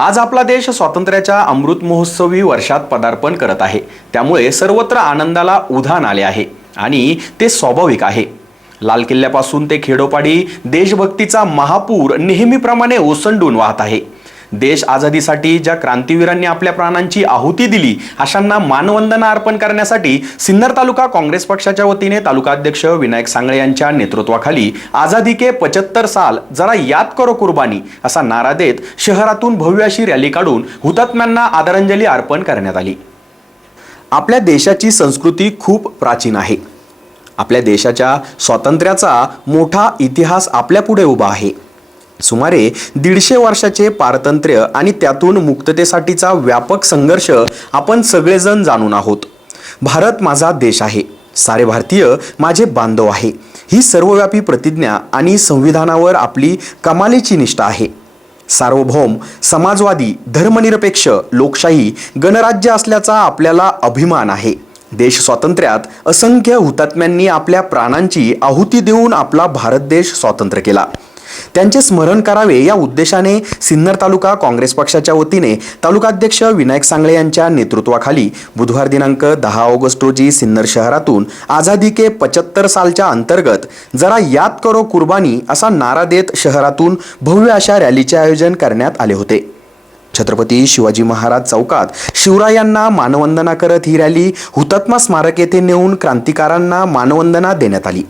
आज आपला देश स्वातंत्र्याच्या अमृत महोत्सवी वर्षात पदार्पण करत आहे. त्यामुळे सर्वत्र आनंदाला उधाण आले आहे आणि ते स्वाभाविक आहे. लाल किल्ल्यापासून ते खेडोपाडी देशभक्तीचा महापूर नेहमीप्रमाणे ओसंडून वाहत आहे. देश आझादीसाठी ज्या क्रांतीवीरांनी आपल्या प्राणांची आहुती दिली अशांना मानवंदना अर्पण करण्यासाठी सिन्नर तालुका काँग्रेस पक्षाच्या वतीने तालुकाध्यक्ष विनायक सांगळे यांच्या नेतृत्वाखाली आझादी के पचहत्तर साल जरा याद करो कुर्बानी असा नारा देत शहरातून भव्य अशी रॅली काढून हुतात्म्यांना आदरांजली अर्पण करण्यात आली. आपल्या देशाची संस्कृती खूप प्राचीन आहे. आपल्या देशाच्या स्वातंत्र्याचा मोठा इतिहास आपल्यापुढे उभा आहे. सुमारे दीडशे वर्षाचे पारतंत्र्य आणि त्यातून मुक्ततेसाठीचा व्यापक संघर्ष आपण सगळेजण जाणून आहोत. भारत माझा देश आहे. सारे भारतीय माझे बांधव आहे. ही सर्वव्यापी प्रतिज्ञा आणि संविधानावर आपली कमालीची निष्ठा आहे. सार्वभौम समाजवादी धर्मनिरपेक्ष लोकशाही गणराज्य असल्याचा आपल्याला अभिमान आहे. देश स्वातंत्र्यात असंख्य हुतात्म्यांनी आपल्या प्राणांची आहुती देऊन आपला भारत देश स्वातंत्र्य केला. त्यांचे स्मरण करावे या उद्देशाने सिन्नर तालुका काँग्रेस पक्षाच्या वतीने तालुकाध्यक्ष विनायक सांगळे यांच्या नेतृत्वाखाली बुधवार दिनांक दहा ऑगस्ट रोजी सिन्नर शहरातून आझादी के पचहत्तर सालच्या अंतर्गत जरा याद करो कुर्बानी असा नारा देत शहरातून भव्य अशा रॅलीचे आयोजन करण्यात आले होते. छत्रपती शिवाजी महाराज चौकात शिवरायांना मानवंदना करत ही रॅली हुतात्मा स्मारक येथे नेऊन क्रांतिकारांना मानवंदना देण्यात आली.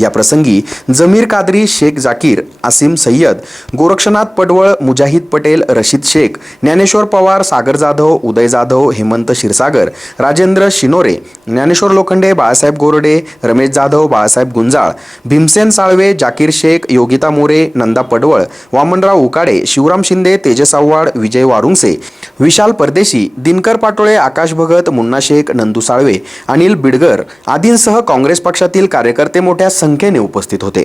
या प्रसंगी जमीर कादरी शेख जाकीर आसिम सय्यद गोरक्षनाथ पडवळ मुजाहिद पटेल रशीद शेख ज्ञानेश्वर पवार सागर जाधव उदय जाधव हेमंत क्षीरसागर राजेंद्र शिनोरे ज्ञानेश्वर लोखंडे बाळासाहेब गोरडे रमेश जाधव बाळासाहेब गुंजाळ भीमसेन साळवे जाकीर शेख योगिता मोरे नंदा पडवळ वामनराव उकाडे शिवराम शिंदे तेजस आव्हाड विजय वारुंगसे विशाल परदेशी दिनकर पाटोळे आकाश भगत मुन्ना शेख नंदू साळवे अनिल बिडगर आदींसह काँग्रेस पक्षातील कार्यकर्ते मोठ्या संख्येने उपस्थित होते.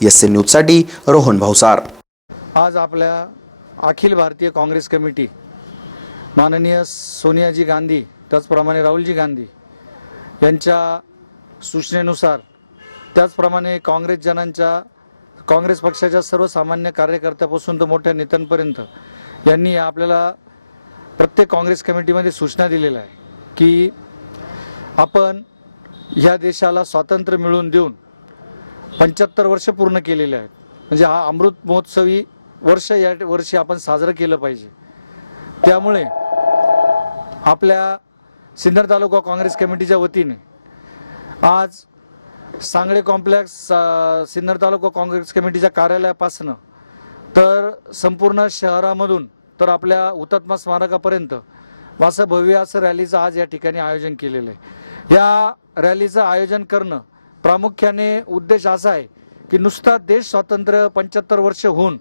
एस एन न्यूजसाठी रोहन भावसार आज आपल्या अखिल भारतीय काँग्रेस कमिटी माननीय सोनियाजी गांधी त्याचप्रमाणे राहुलजी गांधी यांच्या सूचनेनुसार त्याचप्रमाणे काँग्रेस जनांच्या काँग्रेस पक्षाच्या सर्वसामान्य कार्यकर्त्यापासून तर मोठ्या नेत्यांपर्यंत यांनी आपल्याला प्रत्येक काँग्रेस कमिटीमध्ये सूचना दिलेल्या आहे की आपण ह्या देशाला स्वातंत्र्य मिळवून देऊन पंच्याहत्तर वर्ष पूर्ण केलेले आहेत. म्हणजे हा अमृत महोत्सवी वर्ष या वर्षी आपण साजरं केलं पाहिजे. त्यामुळे आपल्या सिन्नर तालुका काँग्रेस कमिटीच्या वतीने आज सांगळे कॉम्प्लेक्स सिन्नर तालुका काँग्रेस कमिटीच्या कार्यालयापासनं तर संपूर्ण शहरामधून तर आपल्या हुतात्मा स्मारकापर्यंत असं भव्य असं रॅलीचं आज या ठिकाणी आयोजन केलेलं आहे. या रॅलीचं आयोजन करणं प्रामुख्याने उद्देश असा आहे की नुसता देश स्वातंत्र्य पंच्याहत्तर वर्ष होऊन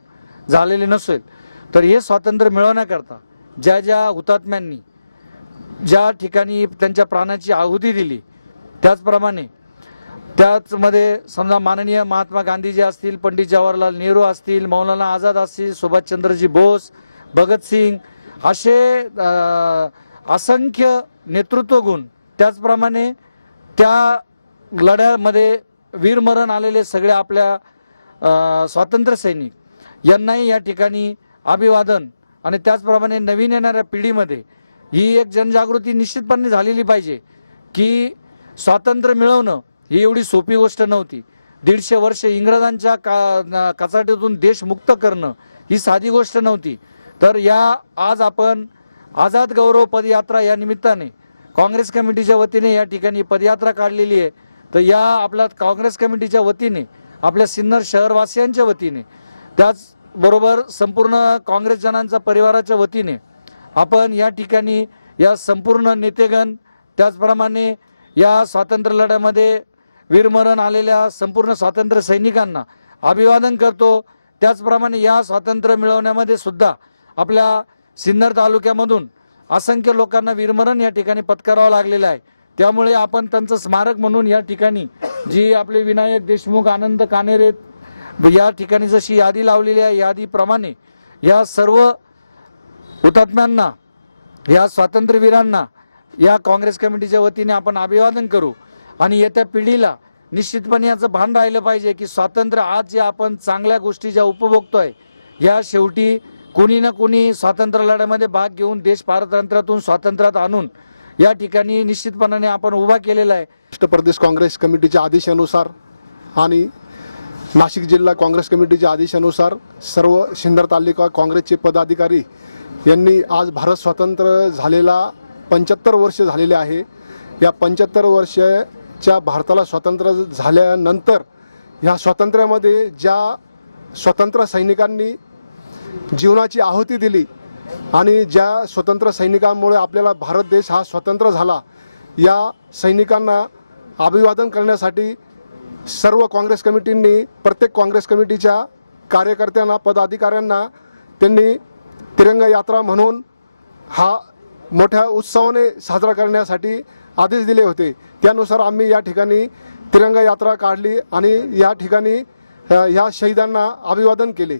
झालेले नसेल तर हे स्वातंत्र्य मिळवण्याकरता ज्या ज्या हुतात्म्यांनी ज्या ठिकाणी त्यांच्या प्राणाची आहुती दिली त्याचप्रमाणे त्याचमध्ये समजा माननीय महात्मा गांधीजी असतील पंडित जवाहरलाल नेहरू असतील मौलाना आझाद असतील सुभाषचंद्रजी बोस भगतसिंग असे असंख्य नेतृत्व गुण त्याचप्रमाणे त्या लढ्यामध्ये वीरमरण आलेले सगळे आपल्या स्वातंत्र्य सैनिक यांनाही या ठिकाणी अभिवादन आणि त्याचप्रमाणे नवीन येणाऱ्या पिढीमध्ये ही एक जनजागृती निश्चितपणे झालेली पाहिजे की स्वातंत्र्य मिळवणं ही एवढी सोपी गोष्ट नव्हती. दीडशे वर्ष इंग्रजांच्या का कचाट्यातून देश मुक्त करणं ही साधी गोष्ट नव्हती. तर या आज आपण आझाद गौरव पदयात्रा या निमित्ताने काँग्रेस कमिटीच्या वतीने या ठिकाणी पदयात्रा काढलेली आहे. तर या आपल्या काँग्रेस कमिटीच्या वतीने आपल्या सिन्नर शहरवासियांच्या वतीने त्याचबरोबर संपूर्ण काँग्रेस जनांच्या परिवाराच्या वतीने आपण या ठिकाणी या संपूर्ण नेतेगण त्याचप्रमाणे या स्वातंत्र्य लढ्यामध्ये वीरमरण आलेल्या संपूर्ण स्वातंत्र्य सैनिकांना अभिवादन करतो. त्याचप्रमाणे या स्वातंत्र्य मिळवण्यामध्ये सुद्धा आपल्या सिन्नर तालुक्यामधून असंख्य लोकांना वीरमरण या ठिकाणी पत्करावं लागलेलं आहे. त्यामुळे आपण त्यांचं स्मारक म्हणून या ठिकाणी जी आपले विनायक देशमुख आनंद कानेरे या ठिकाणी जशी यादी लावलेली आहे यादीप्रमाणे या सर्व हुतात्म्यांना या स्वातंत्र्यवीरांना या काँग्रेस कमिटीच्या वतीने आपण अभिवादन करू. आणि येत्या पिढीला निश्चितपणे याचं भान राहिलं पाहिजे की स्वातंत्र्य आज जे आपण चांगल्या गोष्टी ज्या उपभोगतोय या शेवटी कोणी ना कोणी स्वातंत्र्य लढ्यामध्ये भाग घेऊन देश पारतंत्र्यातून स्वातंत्र्यात आणून या ठिकाणी निश्चितपणाने आपण उभा केलेला आहे. महाराष्ट्र प्रदेश काँग्रेस कमिटीच्या आदेशानुसार आणि नाशिक जिल्हा काँग्रेस कमिटीच्या आदेशानुसार सर्व शिंदर तालुका काँग्रेसचे पदाधिकारी यांनी आज भारत स्वतंत्र झालेला पंच्याहत्तर वर्ष झालेले आहे. या पंच्याहत्तर वर्षाच्या भारताला स्वातंत्र्य झाल्यानंतर ह्या स्वातंत्र्यामध्ये ज्या स्वतंत्र सैनिकांनी जीवनाची आहुती दिली आणि ज्या स्वतंत्र सैनिकांमुळे आपल्याला भारत देश हा स्वतंत्र झाला या सैनिकांना अभिवादन करण्यासाठी सर्व काँग्रेस कमिटींनी प्रत्येक काँग्रेस कमिटीच्या कार्यकर्त्यांना पदाधिकाऱ्यांना त्यांनी तिरंगा यात्रा म्हणून हा मोठ्या उत्सवाने साजरा करण्यासाठी आदेश दिले होते. त्यानुसार आम्ही या ठिकाणी तिरंगा यात्रा काढली आणि या ठिकाणी ह्या शहीदांना अभिवादन केले.